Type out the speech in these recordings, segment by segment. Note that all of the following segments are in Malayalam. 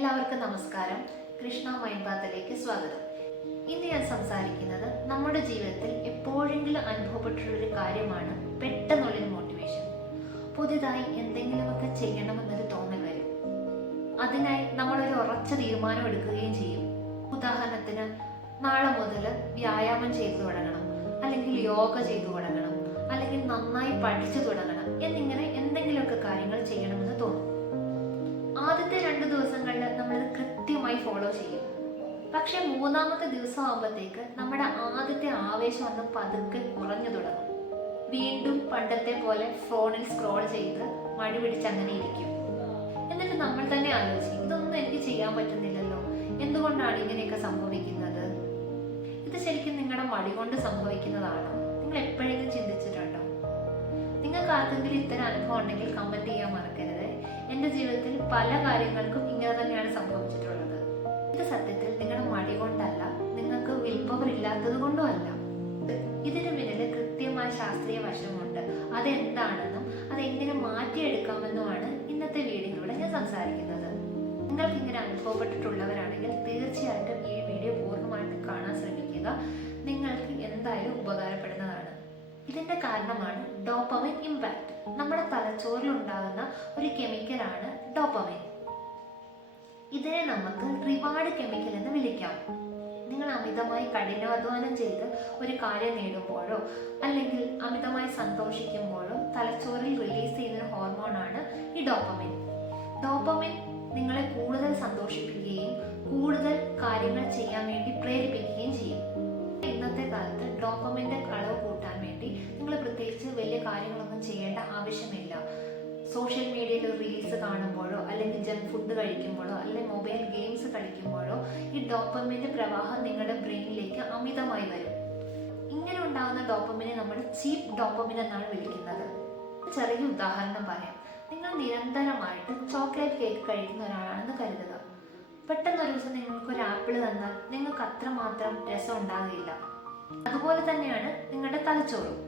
എല്ലാവർക്കും നമസ്കാരം. കൃഷ്ണ മൈൻഡ് പാത്തിലേക്ക് സ്വാഗതം. ഇന്ന് ഞാൻ സംസാരിക്കുന്നത് നമ്മുടെ ജീവിതത്തിൽ എപ്പോഴെങ്കിലും അനുഭവപ്പെട്ടിട്ടുള്ളൊരു കാര്യമാണ് പെട്ടെന്നുള്ളൊരു മോട്ടിവേഷൻ. പുതിയതായി എന്തെങ്കിലുമൊക്കെ ചെയ്യണമെന്നൊരു തോന്നൽ വരും. അതിനായി നമ്മളൊരു ഉറച്ച തീരുമാനം എടുക്കുകയും ചെയ്യും. ഉദാഹരണത്തിന്, നാളെ മുതൽ വ്യായാമം ചെയ്തു തുടങ്ങണം, അല്ലെങ്കിൽ യോഗ ചെയ്തു തുടങ്ങണം, അല്ലെങ്കിൽ നന്നായി പഠിച്ചു തുടങ്ങണം എന്നിങ്ങനെ എന്തെങ്കിലുമൊക്കെ കാര്യങ്ങൾ ചെയ്യണമെന്ന് തോന്നും. ആദ്യത്തെ 2 ദിവസങ്ങളിൽ നമ്മളത് കൃത്യമായി ഫോളോ ചെയ്യും. പക്ഷെ 3-ാമത്തെ ദിവസം ആകുമ്പോഴത്തേക്ക് നമ്മുടെ ആദ്യത്തെ ആവേശം ഒന്ന് പതുക്കെ കുറഞ്ഞു തുടങ്ങും. വീണ്ടും പണ്ടത്തെ പോലെ ഫോണിൽ സ്ക്രോൾ ചെയ്ത് മടി പിടിച്ചങ്ങനെ ഇരിക്കും. എന്നിട്ട് നമ്മൾ തന്നെ ആലോചിക്കും, ഇതൊന്നും എനിക്ക് ചെയ്യാൻ പറ്റുന്നില്ലല്ലോ, എന്തുകൊണ്ടാണ് ഇങ്ങനെയൊക്കെ സംഭവിക്കുന്നത്? ഇത് ശരിക്കും നിങ്ങളുടെ മടി കൊണ്ട് സംഭവിക്കുന്നതാണോ? നിങ്ങൾ എപ്പോഴെങ്കിലും ചിന്തിച്ചിട്ടുണ്ടോ? നിങ്ങൾക്ക് ആർക്കെങ്കിലും ഇത്തരം അനുഭവം ഉണ്ടെങ്കിൽ കമന്റ് ചെയ്യാൻ മറക്കരുത്. എന്റെ ജീവിതത്തിൽ പല കാര്യങ്ങൾക്കും ഇങ്ങനെ തന്നെയാണ് സംഭവിച്ചിട്ടുള്ളത്. ഇത് സത്യത്തിൽ നിങ്ങളുടെ മടി കൊണ്ടല്ല, നിങ്ങൾക്ക് വിൽ പവർ ഇല്ലാത്തത് കൊണ്ടും അല്ല. ഇതിന് പിന്നിൽ കൃത്യമായ ശാസ്ത്രീയ വശമുണ്ട്. അതെന്താണെന്നും അതെങ്ങനെ മാറ്റിയെടുക്കാമെന്നുമാണ് ഇന്നത്തെ വീഡിയോയിലൂടെ ഞാൻ സംസാരിക്കുന്നത്. നിങ്ങൾക്ക് ഇങ്ങനെ അനുഭവപ്പെട്ടിട്ടുള്ളവരാണെങ്കിൽ തീർച്ചയായിട്ടും ഈ വീഡിയോ പൂർണ്ണമായിട്ടും കാണാൻ ശ്രമിക്കുക. നിങ്ങൾക്ക് എന്തായാലും ഉപകാരപ്പെടുന്നതാണ്. ഇതിന്റെ കാരണമാണ് ഡോപ്പമിൻ ഇമ്പാക്ട്. നമ്മുടെ തലച്ചോറിൽ ഉണ്ടാകുന്ന ഒരു കെമിക്കലാണ് ഡോപ്പമിൻ. ഇതിനെ നമുക്ക് റിവാർഡ് കെമിക്കൽ എന്ന് വിളിക്കാം. നിങ്ങൾ അമിതമായി കഠിനാധ്വാനം ചെയ്ത് ഒരു കാര്യം നേടുമ്പോഴോ അല്ലെങ്കിൽ അമിതമായി സന്തോഷിക്കുമ്പോഴോ തലച്ചോറിൽ റിലീസ് ചെയ്യുന്ന ഹോർമോണാണ് ഈ ഡോപ്പമിൻ. ഡോപ്പമിൻ നിങ്ങളെ കൂടുതൽ സന്തോഷിപ്പിക്കുകയും കൂടുതൽ കാര്യങ്ങൾ ചെയ്യാൻ വേണ്ടി പ്രേരിപ്പിക്കുകയും ചെയ്യും. ഇന്നത്തെ കാലത്ത് ഡോപ്പമിന്റെ അളവ് കൂട്ടാൻ വേണ്ടി നിങ്ങൾ പ്രത്യേകിച്ച് വലിയ കാര്യങ്ങളൊന്നും ചെയ്യേണ്ട ആവശ്യമില്ല. സോഷ്യൽ മീഡിയയിൽ റീൽസ് കാണുമ്പോഴോ അല്ലെങ്കിൽ ജങ്ക് ഫുഡ് കഴിക്കുമ്പോഴോ അല്ലെങ്കിൽ മൊബൈൽ ഗെയിംസ് കളിക്കുമ്പോഴോ ഈ ഡോപ്പമിന്റെ പ്രവാഹം നിങ്ങളുടെ ബ്രെയിനിലേക്ക് അമിതമായി വരും. ഇങ്ങനെ ഉണ്ടാകുന്ന ഡോപ്പമിനെ നമ്മൾ ചീപ്പ് ഡോപ്പമിൻ എന്നാണ് വിളിക്കുന്നത്. ചെറിയ ഉദാഹരണം പറയാം. നിങ്ങൾ നിരന്തരമായിട്ട് ചോക്ലേറ്റ് കേക്ക് കഴിക്കുന്ന ഒരാളാണെന്ന് കരുതുക. പെട്ടെന്ന് ഒരു ദിവസം നിങ്ങൾക്ക് ഒരു ആപ്പിൾ തന്നാൽ നിങ്ങൾക്ക് അത്രമാത്രം രസം ഉണ്ടാകില്ല. അതുപോലെ തന്നെയാണ് നിങ്ങളുടെ തലച്ചോറും.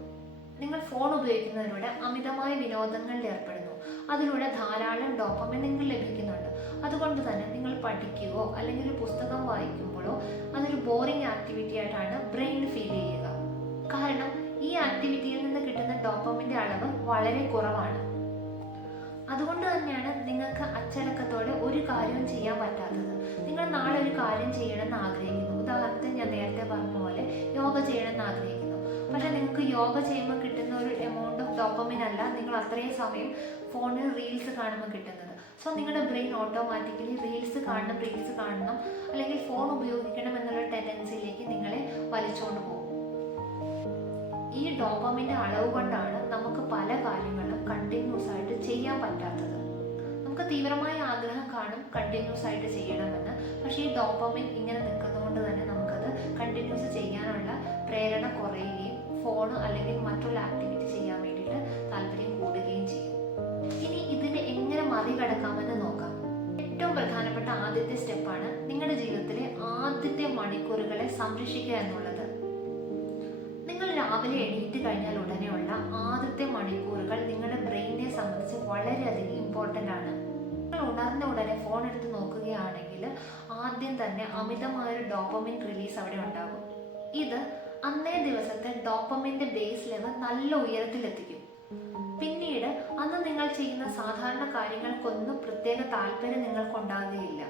നിങ്ങൾ ഫോൺ ഉപയോഗിക്കുന്നതിലൂടെ അമിതമായ വിനോദങ്ങളിൽ ഏർപ്പെടുന്നു. അതിലൂടെ ധാരാളം ഡോപ്പമിൻ നിങ്ങൾക്ക് ലഭിക്കുന്നുണ്ട്. അതുകൊണ്ട് തന്നെ നിങ്ങൾ പഠിക്കുകയോ അല്ലെങ്കിൽ ഒരു പുസ്തകം വായിക്കുമ്പോഴോ അതൊരു ബോറിംഗ് ആക്ടിവിറ്റി ആയിട്ടാണ് ബ്രെയിൻ ഫീൽ ചെയ്യുക. കാരണം ഈ ആക്ടിവിറ്റിയിൽ നിന്ന് കിട്ടുന്ന ഡോപ്പമിന്റെ അളവ് വളരെ കുറവാണ്. അതുകൊണ്ട് തന്നെയാണ് നിങ്ങൾക്ക് അച്ചടക്കത്തോടെ ഒരു കാര്യവും ചെയ്യാൻ പറ്റാത്തത്. നിങ്ങൾ നാളെ ഒരു കാര്യം ചെയ്യണമെന്ന് ആഗ്രഹിക്കുന്നു. ഉദാഹരണത്തിന് ഞാൻ നേരത്തെ പറഞ്ഞ പോലെ യോഗ ചെയ്യണമെന്ന് ആഗ്രഹിക്കുന്നു. പക്ഷെ നിങ്ങൾക്ക് യോഗ ചെയ്യുമ്പോൾ കിട്ടുന്ന ഒരു എമൗണ്ട് ഓഫ് ഡോപ്പമിൻ അല്ല നിങ്ങൾ അത്രയും സമയം ഫോണിൽ റീൽസ് കാണുമ്പോൾ കിട്ടുന്നത്. സോ നിങ്ങളുടെ ബ്രെയിൻ ഓട്ടോമാറ്റിക്കലി റീൽസ് കാണണം അല്ലെങ്കിൽ ഫോൺ ഉപയോഗിക്കണം എന്നുള്ള ടെൻഡൻസിയിലേക്ക് നിങ്ങളെ വലിച്ചുകൊണ്ട് പോകും. ഈ ഡോപ്പമിന്റെ അളവ് കൊണ്ടാണ് നമുക്ക് പല കാര്യങ്ങളും കണ്ടിന്യൂസ് ആയിട്ട് ചെയ്യാൻ പറ്റാത്തത്. നമുക്ക് തീവ്രമായ ആഗ്രഹം കാണും കണ്ടിന്യൂസ് ആയിട്ട് ചെയ്യണമെന്ന്. പക്ഷേ ഈ ഡോപ്പമിൻ ഇങ്ങനെ നിൽക്കുന്നതുകൊണ്ട് തന്നെ നമുക്കത് കണ്ടിന്യൂസ് ചെയ്യാനുള്ള പ്രേരണ കുറയുകയും ഫോണ് അല്ലെങ്കിൽ മറ്റുള്ള ആക്ടിവിറ്റി ചെയ്യാൻ വേണ്ടിയിട്ട് താല്പര്യം കൂടുകയും ചെയ്യും. ഇനി ഇതിനെ എങ്ങനെ മറികടക്കാമെന്ന് നോക്കാം. ഏറ്റവും പ്രധാനപ്പെട്ട ആദ്യത്തെ സ്റ്റെപ്പാണ് നിങ്ങളുടെ ജീവിതത്തിലെ ആദ്യത്തെ മണിക്കൂറുകളെ സംരക്ഷിക്കുക എന്നുള്ളത്. നിങ്ങൾ രാവിലെ എണീറ്റ് കഴിഞ്ഞാൽ ഉടനെയുള്ള ആദ്യത്തെ മണിക്കൂറുകൾ നിങ്ങളുടെ ബ്രെയിനിനെ സംബന്ധിച്ച് വളരെയധികം ഇമ്പോർട്ടൻ്റ് ആണ്. നിങ്ങൾ ഉണർന്ന ഉടനെ ഫോൺ എടുത്ത് നോക്കുകയാണെങ്കിൽ ആദ്യം തന്നെ അമിതമായൊരു ഡോപ്പമിൻ റിലീസ് അവിടെ ഉണ്ടാകും. ഇത് അന്നേ ദിവസത്തെ ഡോപ്പമിന്റെ ബേസ് ലെവൽ നല്ല ഉയരത്തിലെത്തിക്കും. പിന്നീട് അന്ന് നിങ്ങൾ ചെയ്യുന്ന സാധാരണ കാര്യങ്ങൾക്കൊന്നും പ്രത്യേക താല്പര്യം നിങ്ങൾക്കുണ്ടാകുകയില്ല.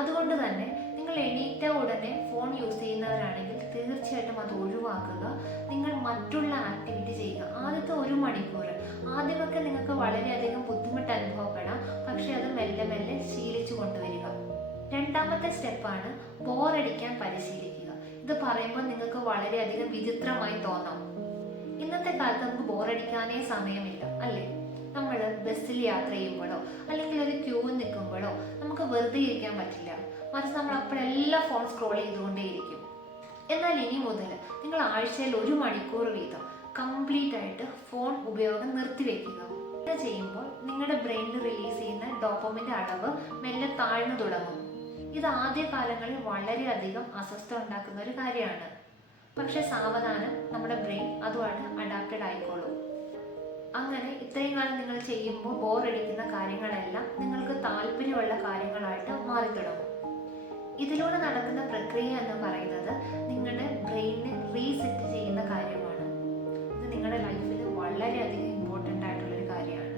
അതുകൊണ്ട് തന്നെ നിങ്ങൾ എണീറ്റ ഉടനെ ഫോൺ യൂസ് ചെയ്യുന്നവരാണെങ്കിൽ തീർച്ചയായിട്ടും അത് ഒഴിവാക്കുക. നിങ്ങൾ മറ്റുള്ള ആക്ടിവിറ്റി ചെയ്യുക. ആദ്യത്തെ 1 മണിക്കൂർ ആദ്യമൊക്കെ നിങ്ങൾക്ക് വളരെയധികം ബുദ്ധിമുട്ട് അനുഭവപ്പെടാം. പക്ഷെ അത് മെല്ലെ മെല്ലെ ശീലിച്ചു കൊണ്ടുവരിക. 2-ാമത്തെ സ്റ്റെപ്പാണ് ബോറടിക്കാൻ പരിശീലിക്കുക. ഇത് പറയുമ്പോൾ നിങ്ങൾക്ക് വളരെയധികം വിചിത്രമായി തോന്നാം. ഇന്നത്തെ കാലത്ത് നമുക്ക് ബോറടിക്കാനേ സമയമില്ല, അല്ലേ? നമ്മൾ ബസ്സിൽ യാത്ര ചെയ്യുമ്പോഴോ അല്ലെങ്കിൽ ഒരു ക്യൂ നിൽക്കുമ്പോഴോ നമുക്ക് വെറുതെ ഇരിക്കാൻ പറ്റില്ല. മറിച്ച് നമ്മൾ അപ്പോഴെല്ലാം ഫോൺ സ്ക്രോൾ ചെയ്തുകൊണ്ടേയിരിക്കും. എന്നാൽ ഇനി മുതൽ നിങ്ങൾ ആഴ്ചയിൽ 1 മണിക്കൂർ വീതം കംപ്ലീറ്റ് ആയിട്ട് ഫോൺ ഉപയോഗം നിർത്തിവെക്കുക. ഇത് ചെയ്യുമ്പോൾ നിങ്ങളുടെ ബ്രെയിനിൽ റിലീസ് ചെയ്യുന്ന ഡോപ്പമിന്റെ അളവ് മെല്ലെ താഴ്ന്നു തുടങ്ങും. ഇത് ആദ്യ കാലങ്ങളിൽ വളരെയധികം അസ്വസ്ഥത ഉണ്ടാക്കുന്ന ഒരു കാര്യമാണ്. പക്ഷെ സാവധാനം നമ്മുടെ ബ്രെയിൻ അതുമായിട്ട് അഡാപ്റ്റഡ് ആയിക്കോളും. അങ്ങനെ ഇത്രയും കാലം നിങ്ങൾ ചെയ്യുമ്പോൾ ബോറടിക്കുന്ന കാര്യങ്ങളെല്ലാം നിങ്ങൾക്ക് താല്പര്യമുള്ള കാര്യങ്ങളായിട്ട് മാറി തുടങ്ങും. ഇതിലൂടെ നടക്കുന്ന പ്രക്രിയ എന്ന് പറയുന്നത് നിങ്ങളുടെ ബ്രെയിനിനെ റീസെറ്റ് ചെയ്യുന്ന കാര്യമാണ്. ഇത് നിങ്ങളുടെ ലൈഫിൽ വളരെയധികം ഇമ്പോർട്ടൻ്റ് ആയിട്ടുള്ളൊരു കാര്യമാണ്.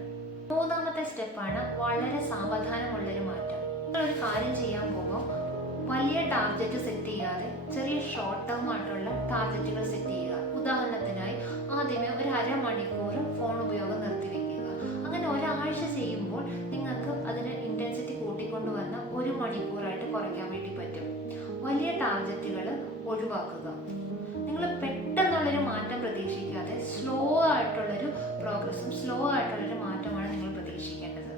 മൂന്നാമത്തെ സ്റ്റെപ്പാണ് വളരെ സാവധാനമുള്ളൊരു മാറ്റം. നിങ്ങളൊരു കാര്യം ചെയ്യാൻ പോകുമ്പോൾ വലിയ ടാർഗറ്റ് സെറ്റ് ചെയ്യാതെ ചെറിയ ഷോർട്ട് ടേം ആയിട്ടുള്ള ടാർഗറ്റുകൾ സെറ്റ് ചെയ്യുക. ഉദാഹരണത്തിനായി ആദ്യമേ ഒരു അരമണിക്കൂർ ഫോൺ ഉപയോഗം നിർത്തിവെക്കുക. അങ്ങനെ ഒരാഴ്ച ചെയ്യുമ്പോൾ നിങ്ങൾക്ക് അതിന് ഇൻറ്റൻസിറ്റി കൂട്ടിക്കൊണ്ടുവന്ന് 1 മണിക്കൂറായിട്ട് കുറയ്ക്കാൻ വേണ്ടി പറ്റും. വലിയ ടാർഗറ്റുകൾ ഒഴിവാക്കുക. നിങ്ങൾ പെട്ടെന്നുള്ളൊരു മാറ്റം പ്രതീക്ഷിക്കാതെ സ്ലോ ആയിട്ടുള്ളൊരു പ്രോഗ്രസ്സും സ്ലോ ആയിട്ടുള്ളൊരു മാറ്റമാണ് നിങ്ങൾ പ്രതീക്ഷിക്കേണ്ടത്.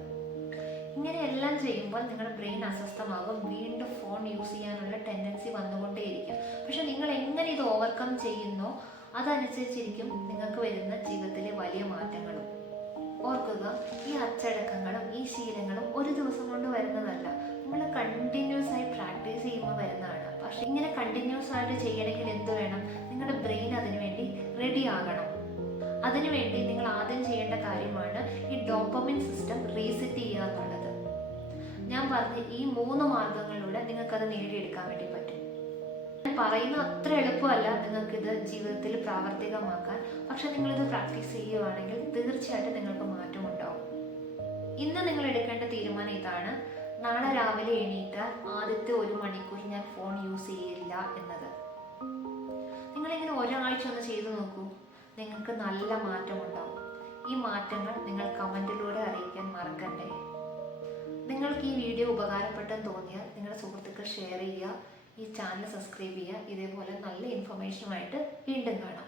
ഇങ്ങനെയെല്ലാം ചെയ്യുമ്പോൾ നിങ്ങളുടെ ബ്രെയിൻ അസ്വസ്ഥമാകും. വീണ്ടും ഫോൺ യൂസ് ചെയ്യാനുള്ള ടെൻഡൻസി വന്നുകൊണ്ടേയിരിക്കും. പക്ഷെ നിങ്ങൾ എങ്ങനെ ഇത് ഓവർകം ചെയ്യുന്നോ അതനുസരിച്ചിരിക്കും നിങ്ങൾക്ക് വരുന്ന ജീവിതത്തിലെ വലിയ മാറ്റങ്ങളും. ഓർക്കുക, ഈ അച്ചടക്കങ്ങളും ഈ ശീലങ്ങളും ഒരു ദിവസം കൊണ്ട് വരുന്നതല്ല. നിങ്ങൾ കണ്ടിന്യൂസ് ആയി പ്രാക്ടീസ് ചെയ്യുമ്പോൾ വരുന്നതാണ്. പക്ഷെ ഇങ്ങനെ കണ്ടിന്യൂസ് ആയിട്ട് ചെയ്യണമെങ്കിൽ എന്ത് വേണം? നിങ്ങളുടെ ബ്രെയിൻ അതിനുവേണ്ടി റെഡി ആകണം. അതിനുവേണ്ടി നിങ്ങൾ ആദ്യം ചെയ്യേണ്ട കാര്യമാണ് ഈ ഡോപ്പമിൻ സിസ്റ്റം റീസെറ്റ് ചെയ്യുക എന്നുള്ളത്. ഞാൻ പറഞ്ഞ ഈ 3 മാർഗങ്ങളിലൂടെ നിങ്ങൾക്കത് നേടിയെടുക്കാൻ വേണ്ടി പറ്റും. ഞാൻ പറയുന്ന അത്ര എളുപ്പമല്ല നിങ്ങൾക്കിത് ജീവിതത്തിൽ പ്രാവർത്തികമാക്കാൻ. പക്ഷെ നിങ്ങളിത് പ്രാക്ടീസ് ചെയ്യുകയാണെങ്കിൽ തീർച്ചയായിട്ടും നിങ്ങൾക്ക് മാറ്റമുണ്ടാവും. ഇന്ന് നിങ്ങൾ എടുക്കേണ്ട തീരുമാനം ഇതാണ്: നാളെ രാവിലെ എണീറ്റാൽ ആദ്യത്തെ 1 മണിക്കൂർ ഞാൻ ഫോൺ യൂസ് ചെയ്യില്ല എന്നത്. നിങ്ങളിങ്ങനെ ഒരാഴ്ച ഒന്ന് ചെയ്തു നോക്കൂ. നിങ്ങൾക്ക് നല്ല മാറ്റമുണ്ടാവും. ഈ മാറ്റങ്ങൾ നിങ്ങൾ കമൻറ്റിലൂടെ അറിയിക്കാൻ മറക്കണ്ടേ. നിങ്ങൾക്ക് ഈ വീഡിയോ ഉപകാരപ്പെട്ടെന്ന് തോന്നിയാൽ നിങ്ങളുടെ സുഹൃത്തുക്കൾ ഷെയർ ചെയ്യുക. ഈ ചാനൽ സബ്സ്ക്രൈബ് ചെയ്യുക. ഇതേപോലെ നല്ല ഇൻഫർമേഷനുമായിട്ട് വീണ്ടും കാണാം.